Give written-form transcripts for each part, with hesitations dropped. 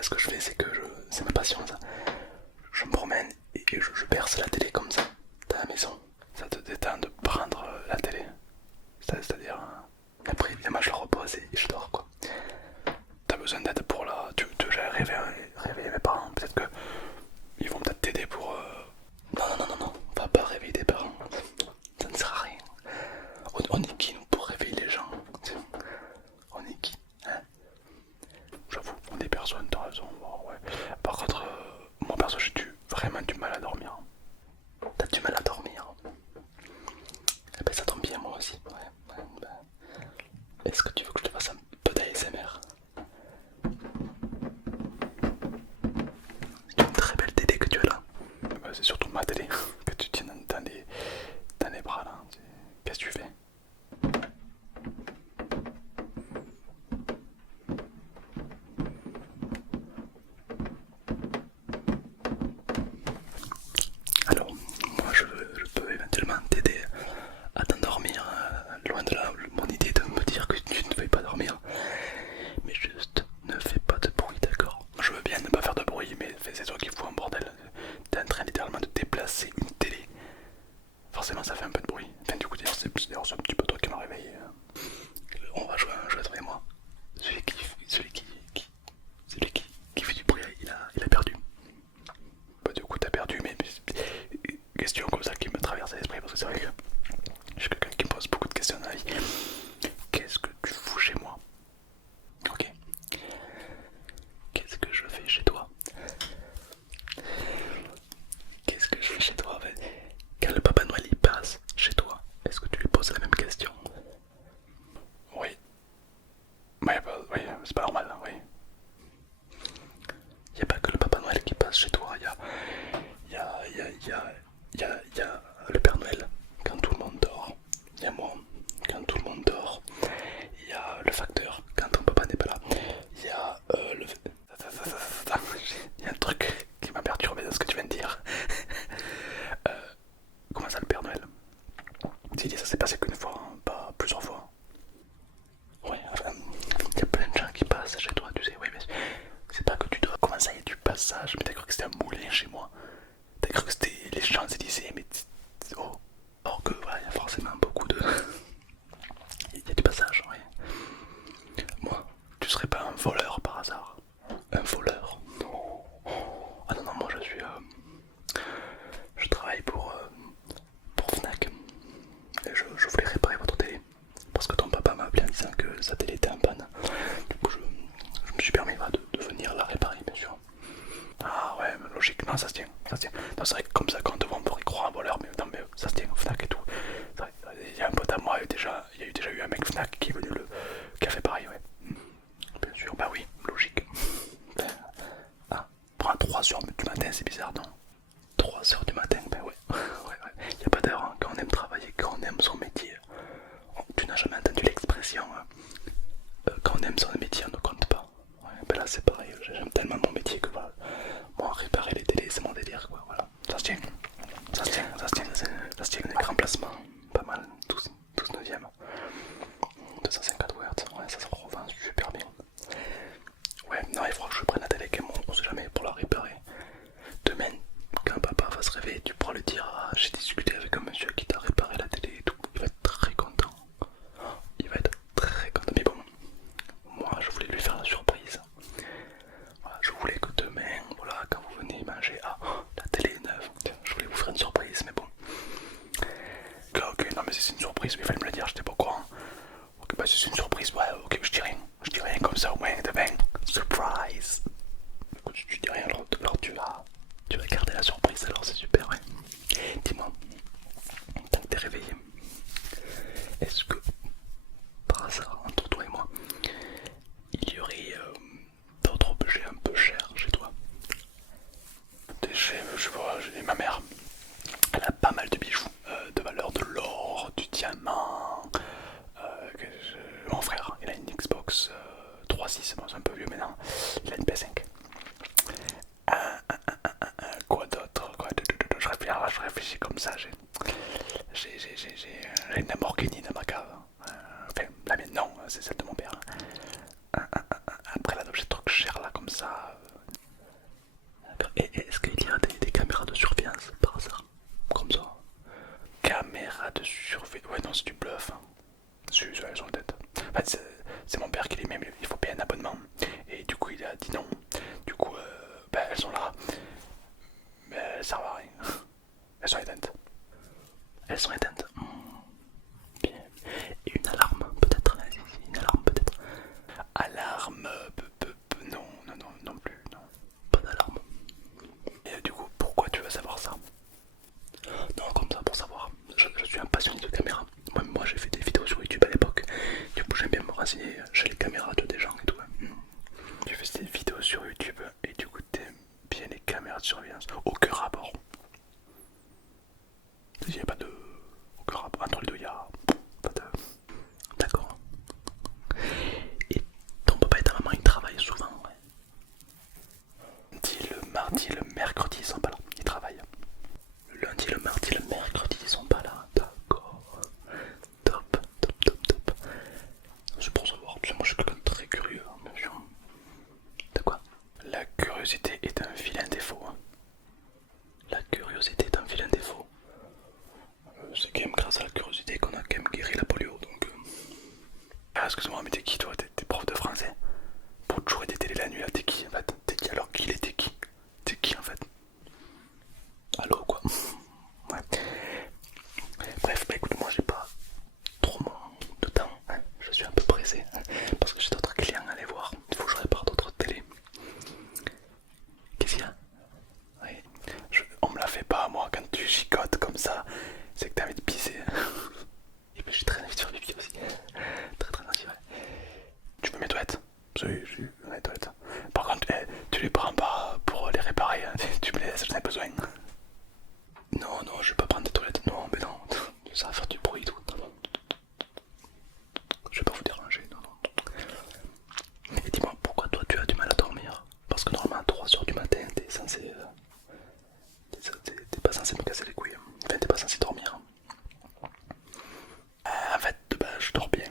ouais, ce que je fais, c'est que c'est ma passion ça. Je me promène et je perce la télé comme ça, dans la maison. Ça te détend de prendre la télé. C'est-à-dire, après évidemment je la repose et je dors quoi. T'as besoin d'aide pour la... Tu réveiller mes parents, peut-être que ils vont peut-être t'aider pour... Non, non, non, non, non, on va pas réveiller tes parents, ça ne sert à rien. On est qui nous pour réveiller les gens? On est qui, hein? J'avoue, on est personne, t'as raison. Bon, ouais. Par contre, moi perso j'ai vraiment du mal à dormir. T'as du mal à dormir? Eh ben ça tombe bien moi aussi. Ouais, ouais, ben... Est-ce que tu veux que je te fasse un peu d'ASMR? C'est une très belle télé que tu as là. C'est surtout ma télé que tu tiens dans les bras là. Qu'est-ce que tu fais? Alors, moi je peux éventuellement t'aider à t'endormir, loin de là, mon idée de me dire que tu ne veux pas dormir. Mais juste, ne fais pas de bruit, d'accord? Je veux bien ne pas faire de bruit, mais c'est toi qui fous un bordel. T'es en train littéralement de déplacer une télé. Forcément ça fait un peu de bruit. Enfin du coup d'ailleurs c'est un petit peu toi qui m'as réveillé. On va jouer à un jeu toi et moi. Celui qui fait du bruit, il a perdu. Bah du coup t'as perdu, mais question comme ça qui me traverse l'esprit parce que c'est vrai que je suis quelqu'un qui me pose beaucoup de questions dans la vie. Qu'est-ce que tu fous chez moi? Ok. Qu'est-ce que je fais chez toi? Qu'est-ce que je fais chez toi? Quand le Papa Noël il passe chez toi, est-ce que tu lui poses la même question? Oui. Ouais, bah, oui, c'est pas normal, oui. Il n'y a pas que le Papa Noël qui passe chez toi, il y a le Père Noël quand tout le monde dort, il y a moi quand tout le monde dort, il y a le facteur quand ton papa n'est pas là, il y a le... Il y a un truc qui m'a perturbé dans ce que tu viens de dire. Comment ça le Père Noël? Si, ça s'est passé qu'une fois, hein, pas plusieurs fois. Ouais, enfin, il y a plein de gens qui passent chez toi, tu sais, oui, mais c'est pas que tu dois. Comment ça, il y a du passage? Mais t'as cru que c'était un moulin chez moi? T'as cru que c'était les Champs-Élysées? Mais oh, or que voilà, il y a forcément beaucoup de. Il y a du passage, oui. Moi, tu serais pas un voleur par hasard? Un voleur? Non. Ah non, non, moi je suis. Je travaille pour Fnac. Et je voulais réparer votre télé. Parce que ton papa m'a appelé en disant que sa télé était en panne. Du coup, je me suis permis de venir la réparer, bien sûr. Ah ouais, mais logiquement, ça se tient. Ça se tient. Non, c'est vrai que comme ça, quand on te voit, on pourrait croire un voleur, mais non, mais ça se tient, Fnac et tout. Il y a un pote à moi, il y a déjà eu un mec Fnac qui est venu qui a fait pareil, ouais. Bien sûr, bah oui, logique. Ah, pour un 3h du matin, c'est bizarre, non? 3h du matin, ben ouais. Ouais, ouais. Y a pas d'heure, hein. Quand on aime travailler, quand on aime son métier. Tu n'as jamais entendu l'expression quand on aime son métier, on ne compte pas. Ouais, ben là c'est pareil, j'aime tellement mon métier que voilà. Moi, réparer les télés, c'est mon délire, quoi. Voilà, ça se tient. Ça se tient, ça se tient, ça se tient. Des grands placements, pas mal, tous 9ème. 254 Hz, ouais, ça se revend super bien. Ouais, non, il faudra que je prenne la télé, on sait jamais, pour la réparer. Demain, quand papa va se réveiller, tu pourras lui dire ah, j'ai discuté avec un monsieur qui t'a réparé la télé et tout. Il va être très content. Il va être très content. Mais bon, moi je voulais lui faire la surprise. Voilà, je voulais que demain, voilà, quand vous venez manger, ah, la télé est neuve. Je voulais vous faire une surprise, mais bon. Ok, non, mais si c'est une surprise, il fallait me le dire, j'étais pas au courant. Ok, bah si c'est une surprise, ouais, ok, je dis rien. Je dis rien comme ça, au moins demain. Surprise! Écoute, tu dis rien, alors tu vas garder la surprise, alors c'est super, ouais. Dis-moi, Et est-ce qu'il y a des caméras de surveillance par hasard? Comme ça. Caméra de surveillance. Ouais, non, c'est du bluff. Hein. Elles sont tête. En fait, c'est mon père qui les met, mais il faut payer un abonnement. Et du coup, il a dit non. Du coup, elles sont là. Mais elles servent à rien. Elles sont éteintes. Elles sont éteintes. Bien. Et une alarme, peut-être. Une alarme, peut-être. Alarme, non, non plus, non. Pas d'alarme. Et du coup, pourquoi tu veux savoir ça? Non, comme ça, pour savoir. Je suis un passionné de caméra. Moi j'ai fait des vidéos sur YouTube à l'époque. Du coup, j'aime bien me renseigner chez les caméras des gens et tout. Tu fais des vidéos sur YouTube et du coup, t'aimes bien les caméras de surveillance. Aucun rapport. Il n'y a pas de. Aucun rapport. Entre les deux, il y a. Pas de. D'accord. Et ton papa et ta maman, ils travaillent souvent, ouais. Le mardi, le mercredi, ils sont pas là. Ils travaillent. Le lundi, le mardi, le mercredi, ils sont pas là. D'accord. Top, top, top, top. C'est pour savoir. Tu sais, moi, je suis quelqu'un de très curieux, hein, bien sûr. De quoi? La curiosité est un vilain défaut. Hein. La curiosité est un vilain défaut. C'est quand même grâce à la curiosité qu'on a quand même guéri la polio, donc... Ah, excuse-moi, mais t'es qui, toi? T'es prof de français? Pour toujours des télé la nuit, là, t'es qui, en fait? T'es qui alors qu'il était qui? T'es qui, en fait? Allô, quoi? Ouais. Bref, bah écoute, moi j'ai pas trop de temps, hein. Je suis un peu pressé, hein, parce que j'ai d'autres clients à aller voir. Il faut que je répare d'autres télé. Qu'est-ce qu'il y a? Ouais. On me la fait pas, moi, quand tu chicotes comme ça, c'est que t'as envie de pisser. Et puis j'ai très envie de faire pipi aussi. Très envie, ouais. Tu veux mes toilettes? Oui, j'ai mes toilettes. Par contre, tu les prends pas pour les réparer, hein. Tu me les laisses, j'en ai besoin. Non, non, je vais pas prendre des toilettes, non, mais non, ça va faire du bruit et tout. Je vais pas vous déranger, non, non. Et dis-moi, pourquoi toi tu as du mal à dormir? Parce que normalement à 3h du matin, t'es censé... T'es pas censé me casser les couilles. Enfin, t'es pas censé dormir. En fait, de base, je dors bien.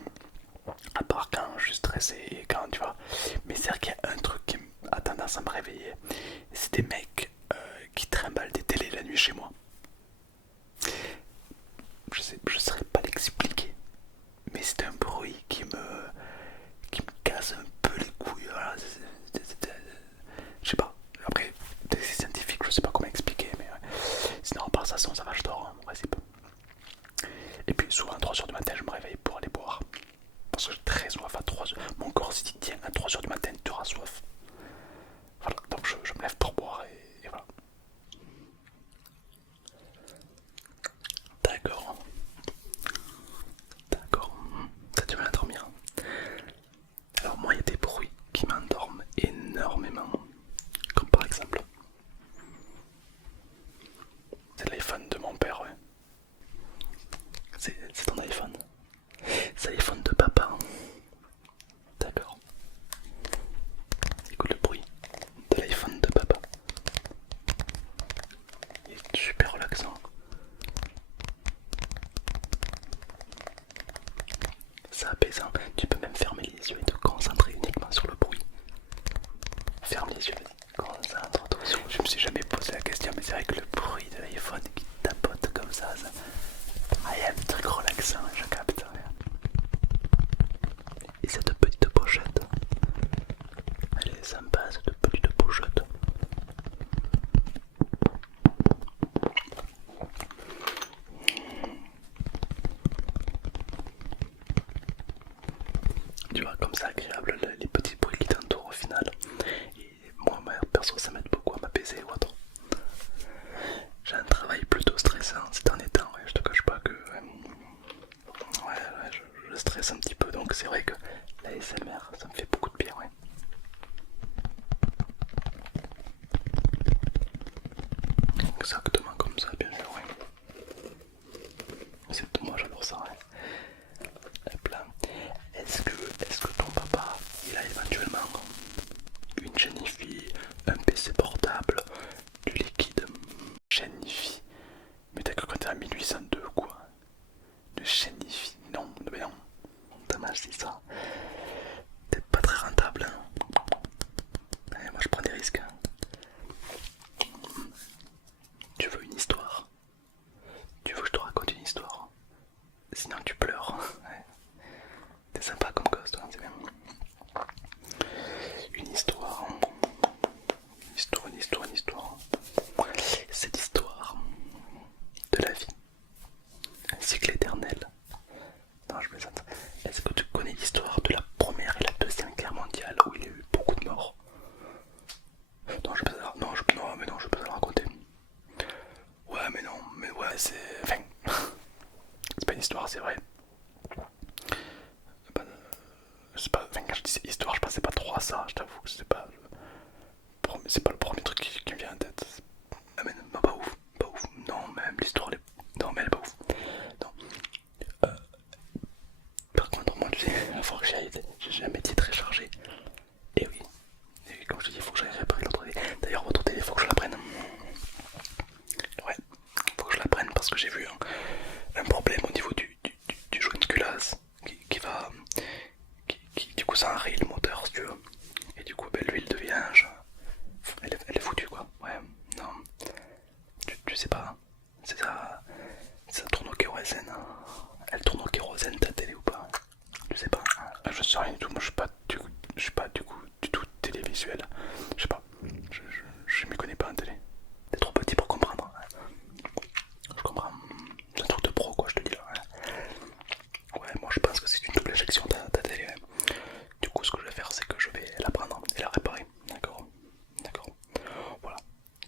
À part quand je suis stressé et quand tu vois. Mais c'est vrai qu'il y a un truc qui a tendance à me réveiller. C'est des mecs qui trimballent des télés la nuit chez moi. Je saurais pas l'expliquer. Mais c'est un bruit qui me casse un peu les couilles. Voilà. Je sais pas. Après, c'est scientifique, je sais pas comment expliquer. Mais ouais. Sinon, à part ça, ça va, je dors en principe. Et puis souvent à 3h du matin je me réveille pour aller boire. Parce que j'ai très soif à 3h. Mon corps s'il tient à 3h du matin, tu auras soif. Voilà, donc je me lève pour boire et voilà. D'accord. D'accord. T'as du mal à dormir. Alors moi il y a des bruits qui m'endorment énormément. Comme par exemple. C'est l'iPhone de mon père, ouais. C'est ton iPhone. C'est l'iPhone de papa. D'accord. Écoute le bruit de l'iPhone de papa. Il est super relaxant. C'est apaisant. Tu peux même fermer les yeux et te concentrer uniquement sur le bruit. Ferme les yeux, concentre-toi sur. Je me suis jamais posé la question, mais c'est vrai que le bruit de l'iPhone qui tapote comme ça. Ah, il y a un truc relaxant, je capte. Et cette petite pochette, elle est sympa, cette petite pochette. Tu vois, comme c'est agréable, les petits bruits qui t'entourent au final. Et moi, perso, ça m'aide beaucoup à m'apaiser ou autre. J'ai un travail plutôt stressant ces derniers temps, ouais, je te cache pas que... Ouais, je stresse un petit peu, donc c'est vrai que la l'ASMR, ça me fait beaucoup de bien, ouais. Exactement comme ça, bien sûr, ouais. C'est moi, j'adore ça, ouais. Hop là. Est-ce que ton papa, il a éventuellement une chaîne IFI, un PC portable, du liquide? Chaîne IFI? Mais t'as cru quand t'es à 1802 quoi? De chaîne IFI? Non, mais non. T'as mal dit ça. T'es pas très rentable, hein. Allez, moi je prends des risques. c'est pas le premier truc qui me vient en tête. Ah mais non, pas ouf, pas ouf. Non, même l'histoire, non mais elle est pas ouf. Non. Euh, Par contre, moi, tu sais, il faut que j'aille. J'ai un métier très chargé. Et oui, comme je te dis, il faut que j'aille réparer l'autre télé. D'ailleurs, votre télé, il faut que je la prenne. Ouais, faut que je la prenne parce que j'ai vu un problème au niveau du joint de culasse qui va. Du coup, ça enraye le moteur si tu veux. Et du coup, ben, l'huile de vidange, elle est foutue quoi. Ouais, non, tu sais pas. C'est ça, ça tourne au kérosène. Elle tourne au kérosène ta télé ou pas? Je sais pas. Je sais rien du tout. Moi, je suis pas du tout télévisuel. Je sais pas. Je m'y connais pas en télé. T'es trop petit pour comprendre. Je comprends. C'est un truc de pro quoi, je te dis là. Ouais, moi je pense que c'est une double injection ta télé. Du coup, ce que je vais faire, c'est que je vais la prendre et la réparer. D'accord. D'accord. Voilà.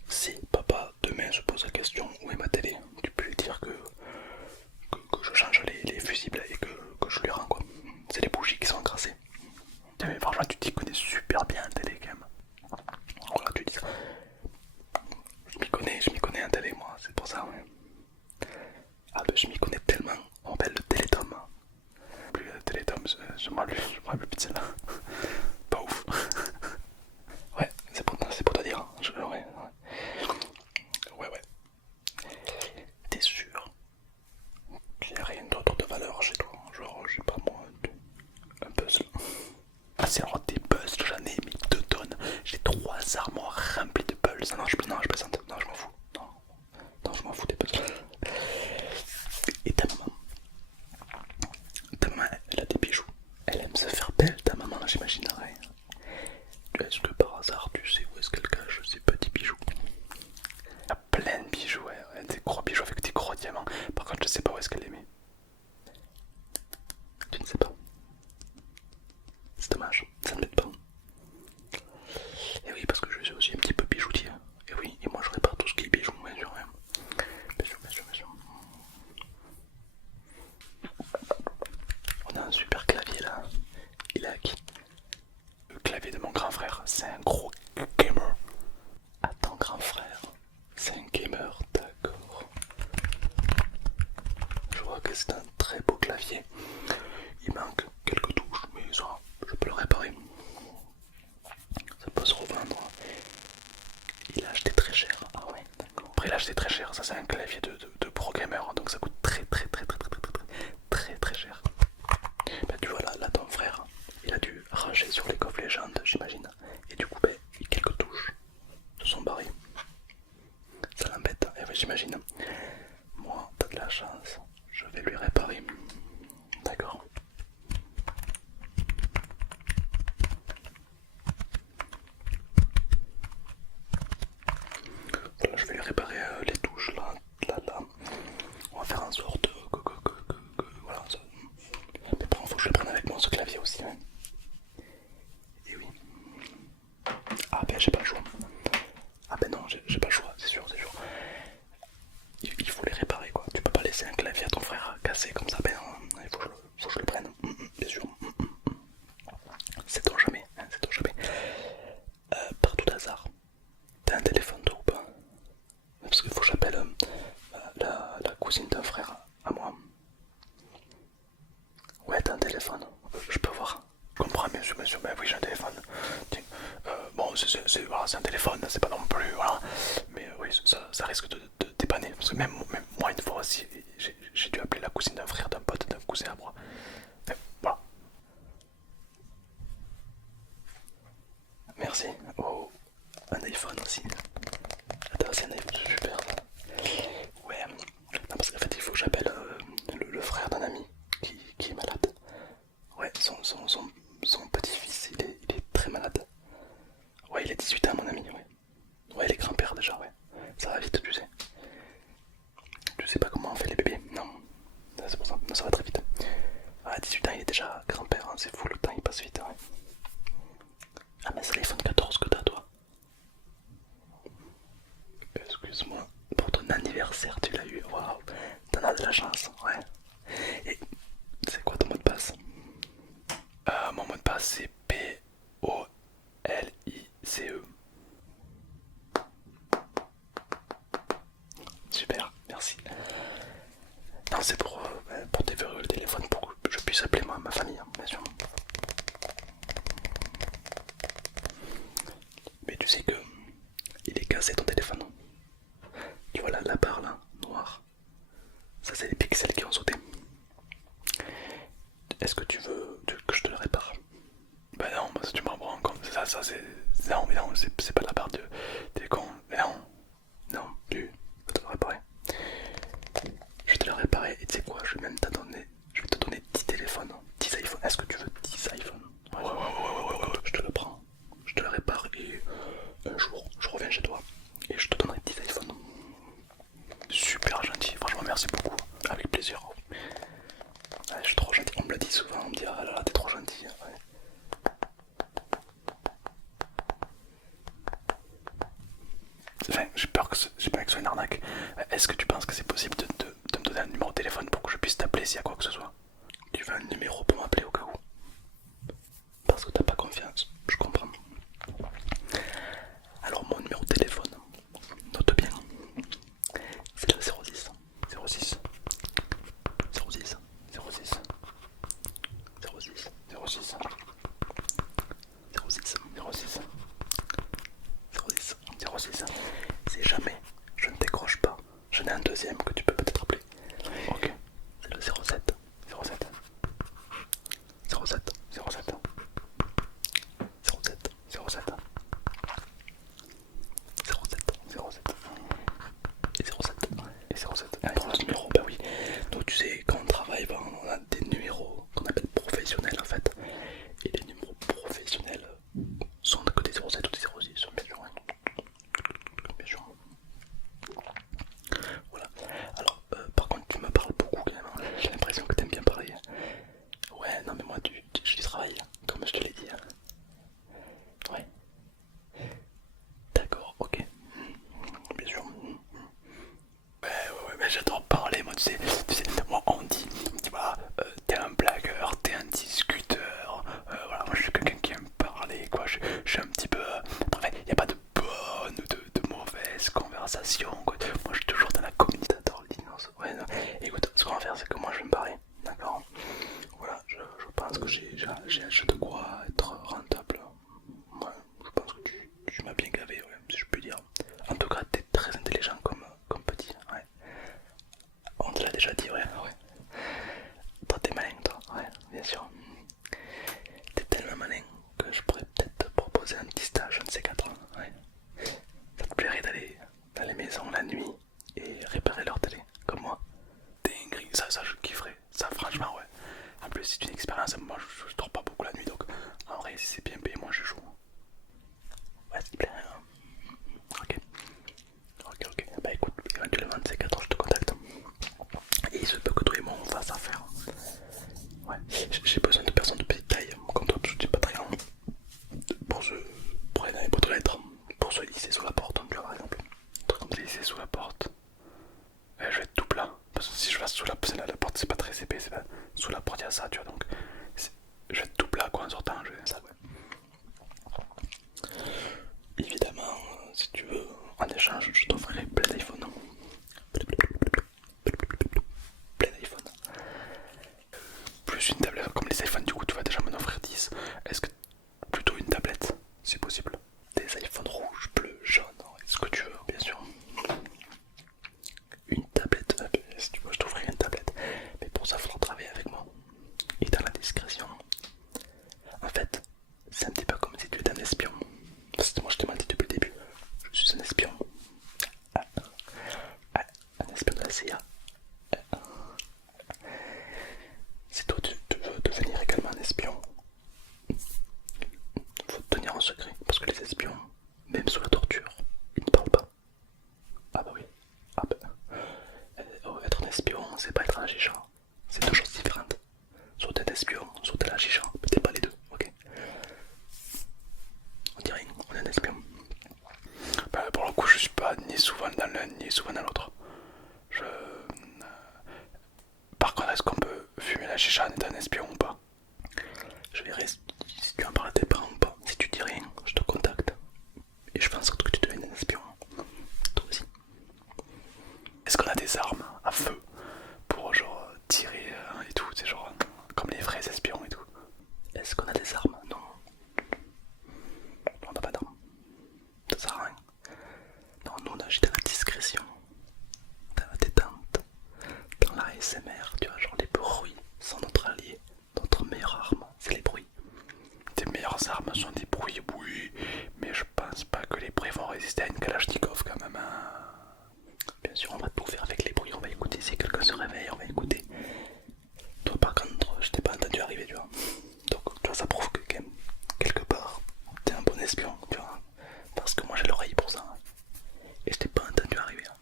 Si papa demain se pose la question où est ma télé, tu peux lui dire que je change les fusibles et que je lui rends quoi. C'est les bougies qui sont encrassées. Mais franchement, tu t'y connais super bien en télé quand même. Voilà, tu dis ça. Je m'y connais en télé moi, c'est pour ça, ouais. Ah ben je m'y connais tellement, on appelle le télétome. Plus le télétome, je me rappelle plus de celle-là. Pas ouf. Ouais, c'est pour te dire. Ouais. T'es sûr qu'il n'y a rien d'autre de valeur chez toi? Genre, j'ai pas moi, un puzzle. Ah, c'est alors des puzzles, j'en ai mis 2 tonnes. J'ai 3 armoires remplies de puzzles. Non, je plaisante. Non, je m'en fous. Non, je m'en fous des puzzles. Et ta maman, elle a des bijoux. Elle aime se faire belle, ta maman, j'imaginerais. Est-ce que par hasard, tu sais où est-ce qu'elle cache ces petits bijoux? Il y a plein de bijoux, ouais, des gros bijoux avec des gros diamants. Par contre, je sais pas où est-ce qu'elle les met. Tu ne sais pas. C'est dommage, ça ne m'aide pas. Et oui, parce que je suis aussi un petit peu bijoutier. Et oui, et moi je répare tout ce qui est bijoux, bien sûr. Bien sûr. On a un super clavier là. Il est à qui? Le clavier de mon grand frère, c'est un gros gamer. Ah, ton grand frère, c'est un gamer, d'accord. Je vois que c'est un très beau clavier. Il manque quelques touches, mais ça, je peux le réparer. Ça peut se revendre. Il a acheté très cher. Ah ouais, d'accord. Après, il a acheté très cher. Ça, c'est un clavier de pro gamer, donc ça coûte très cher. Bah, tu vois, là, ton frère, il a dû ranger sur les coffres légendes, j'imagine. Et du coup, bah, il y a quelques touches de son baril. Ça l'embête, et ouais, j'imagine. Moi, t'as de la chance. Je vais lui réparer. D'accord. Voilà, je vais lui réparer les touches là. On va faire en sorte voilà. Ça... Mais bon, faut que je le prenne avec moi ce clavier aussi. Hein. Et oui. Ah ben j'ai pas le choix. Ah ben non, j'ai pas le choix, c'est sûr. Il faut les réparer quoi. Tu peux pas laisser un clavier à ton frère cassé comme ça. Ben il faut que je le prenne. Bien sûr. C'est jamais. Hein, c'est jamais. Par tout hasard, t'as un téléphone toi ou pas? Parce qu'il faut que j'appelle la cousine d'un frère à moi. Ouais, t'as un téléphone. Je peux voir. Je comprends, bien sûr. Mais oui, j'ai un téléphone. Tiens, bon, voilà, c'est un téléphone, c'est pas non plus. Voilà. Mais oui, ça risque de dépanner. Parce que même moi, une fois aussi, j'ai dû appeler la cousine d'un frère, d'un pote, d'un cousin à moi. Mais voilà. Merci. Oh, un iPhone aussi. Attends, c'est un iPhone, super ça. Ouais, non, parce qu'en fait, il faut que j'appelle le frère d'un ami qui est malade. Ouais, son petit-fils, il est très malade. Ouais, il a 18 ans, mon ami, ouais. Ouais, il est grand-père déjà, ouais. Ça va vite, tu sais. Tu sais pas comment on fait les bébés, non. C'est pour ça, mais ça va très vite. À 18 ans, il est déjà grand-père, hein. C'est fou, le temps il passe vite, ouais. Ah, mais c'est l'iPhone 14 que t'as, toi. Excuse-moi, pour ton anniversaire, tu l'as eu. Waouh, t'en as de la chance, ouais. Et c'est quoi ton mot de passe? Mon mot de passe, c'est Police. cassé ton téléphone. Tu vois là, la barre là, noire. Ça c'est les pixels qui ont sauté. Est-ce que tu veux que je te le répare? Bah non, parce que tu me reprends en compte. Ça c'est... Non mais non, c'est pas de la barre de... T'es con. Mais non. Non, je vais te le réparer. Je vais te le réparer et tu sais quoi, je vais même te donner 10 téléphones, 10 iPhones. Est-ce que tu veux 10 iPhones? Ouais. Je te le prends, je te le répare et un jour je reviens chez toi et je te donnerai 10 iPhones. Super gentil, franchement merci beaucoup, avec plaisir. Ouais, je suis trop gentil, on me l'a dit souvent, on me dit ah là là t'es trop gentil. Ouais. Enfin, j'ai peur que ce soit une arnaque. Est-ce que tu penses que c'est possible de me donner un numéro de téléphone pour que je puisse t'appeler s'il y a quoi que ce soit? Tu veux un numéro pour m'appeler au cas où? Parce que t'as pas confiance, je comprends. Alors mon numéro de téléphone, note bien, c'est le 06 06 06 06 06 06 06 06 06 06. Si jamais je ne décroche pas, j'en ai un deuxième que tu peux peut-être appeler. Ok. C'est le 07 07 07 07 07 07 07 et 07 et 07. Ah, pour le numéro, bah oui. Donc tu sais, quand on travaille, bah, on a des numéros qu'on appelle professionnels en fait. Et les numéros professionnels sont que des 07 ou des 06, bien sûr. Bien sûr. Voilà. Alors, par contre, tu me parles beaucoup quand même. Hein. J'ai l'impression que t'aimes bien parler. Ouais, non mais moi, je du travail, comme je te l'ai dit. Ouais. D'accord, ok. Bien sûr. Ouais, j'adore parler, moi, tu sais, moi, on dit voilà, t'es un blagueur, t'es un discuteur, voilà, moi, je suis quelqu'un qui aime parler, quoi, je suis un petit peu, bref, y a pas de bonne ou de mauvaise conversation, quoi, moi, je suis toujours dans la communauté d'ordinaire, ouais, non. Écoute, ce qu'on va faire, c'est que moi, je vais me barrer, d'accord, voilà, je pense que j'ai de quoi être rentable, ouais, je pense que tu m'as bien gavé, ouais, si je puis dire, en tout cas, t'es très intelligent comme petit, ouais. On te l'a déjà dit, ouais. Toi, t'es malin, toi, ouais, bien sûr. T'es tellement malin que je pourrais peut-être te proposer un petit stage, un de ces quatre, ouais. Ça te plairait d'aller dans les maisons la nuit et réparer leur télé, comme moi? Dingue, ça je kifferais, ça franchement, ouais. En plus, c'est une expérience, moi je dors pas beaucoup la nuit, donc en vrai, si c'est bien payé, moi je joue. Ouais, s'il te plaît. Ok. Ok. Bah écoute, éventuellement, de ces quatre, je te contacte. Et il se peut que toi et moi on fasse affaire. Ouais, j'ai besoin de personnes de petite taille, comme toi, je dis pas très grand. Pour les boîtes aux lettres, pour se lisser sous la porte, tu vois, par exemple. Te lisser sous la porte. Je vais être tout plat. Parce que si je passe sous la porte, c'est pas très épais, c'est pas. Sous la porte, il y a ça, tu vois, donc. Je vais être tout plat, quoi, en sortant, je vais ça, ouais. Évidemment, si tu veux, en échange, je t'offrirai plein d'iPhone. Plein d'iPhone. Plus une tablette, comme les iPhones, du coup, tu vas déjà m'en offrir 10. Est-ce que plutôt une tablette, c'est possible? Des iPhones rouges, bleus, jaunes, ce que tu veux, bien sûr. Une tablette, si tu veux, je t'offrirai une tablette. Mais pour ça, il faudra travailler avec moi. Et dans la discrétion. En fait, c'est un petit peu comme si tu étais un espion. Parce que moi, je t'ai menti depuis le début. Je suis un espion. Un espion de la CIA. Si toi, tu veux devenir également un espion, faut te tenir en secret. Parce que les espions, même sous la torture, ils ne parlent pas. Ah bah oui. Ah bah. Être un espion, c'est pas être un agissant. C'est deux choses différentes. Soit t'es un espion, soit t'es un agissant, mais t'es pas les deux, ok? On dirait, on est un espion. Bah pour le coup, je suis pas ni souvent dans l'un ni souvent dans l'autre. Par contre, est-ce qu'on peut fumer la chicha en étant un espion ou pas? Je verrai si tu en parles à tes parents ou pas. Si tu dis rien, je te contacte. Et je fais en sorte que tu deviennes un espion. Toi aussi. Est-ce qu'on a des armes à feu pour genre tirer et tout, c'est genre comme les vrais espions et tout? Est-ce qu'on a des armes? Non. On n'a pas d'armes. Ça sert à rien. agis dans la discrétion, dans la détente, dans la ASMR, tu vois, genre les bruits sont notre allié, notre meilleure arme, c'est les bruits. Tes meilleures armes sont des bruits, oui, mais je pense pas que les bruits vont résister à une Kalachnikov quand même. Hein. Bien sûr, on va tout faire avec les bruits, on va écouter si quelqu'un se réveille, on va écouter. Toi par contre, je t'ai pas entendu arriver, tu vois. Donc, tu vois, ça prouve que quand même, quelque part, t'es un bon espion, tu vois. Parce que moi j'ai l'oreille pour ça. Et je t'ai pas entendu arriver. Hein.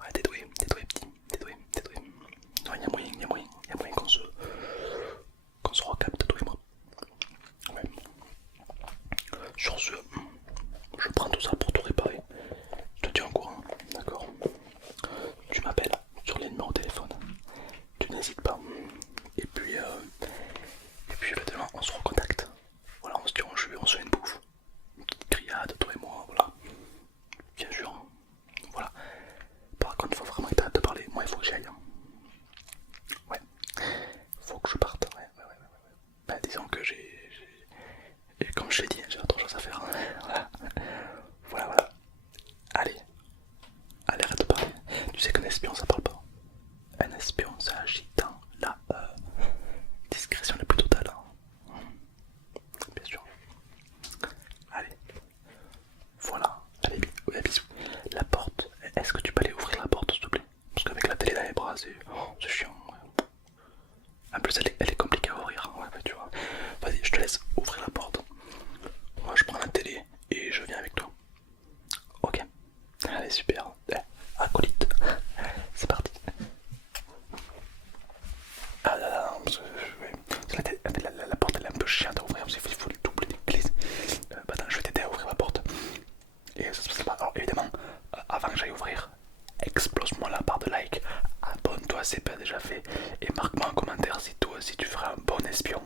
Ouais, t'es doué petit, t'es doué. Ouais, y'a moyen qu'on se recapte, toi et moi. Ouais. Sur ce, je prends tout ça pour tout réparer. Je te tiens au courant, d'accord? Tu m'appelles sur les numéros de téléphone. Tu n'hésites pas. Et puis évidemment, on se recontacte. Voilà, on se tire en jus, on se fait une bouffe. Une petite grillade, toi et moi, voilà. Bien sûr. Voilà. Par contre, il faut vraiment que t'arrêtes de parler. Moi, il faut que j'y aille. Ouais. Faut que je parte. Ouais. Bah, disons que et comme je l'ai dit, j'ai autre chose à faire. Voilà. Allez, arrête de parler. Tu sais qu'un espion ça parle pas. Un espion ça agit dans la discrétion la plus totale. Bien sûr. Allez, voilà. Allez, ouais, bisous. La porte, est-ce que tu peux aller ouvrir la porte s'il te plaît? Parce qu'avec la télé dans les bras, c'est chiant. Ouais. En plus, elle est compliquée à ouvrir. Ouais, bah, tu vois. Vas-y, je te laisse ouvrir la porte. Moi, je prends la télé et je viens avec toi. Ok. Allez, super. Acolyte. C'est parti. Ah là là, parce que ouais. La porte elle est un peu chiante à ouvrir parce qu'il faut doubler les clés. Bah attends, je vais t'aider à ouvrir la porte. Et ça se passe pas. Alors évidemment, avant que j'aille ouvrir, explose-moi la barre de like. Abonne-toi si c'est pas déjà fait. Et marque-moi en commentaire si toi aussi tu feras un bon espion.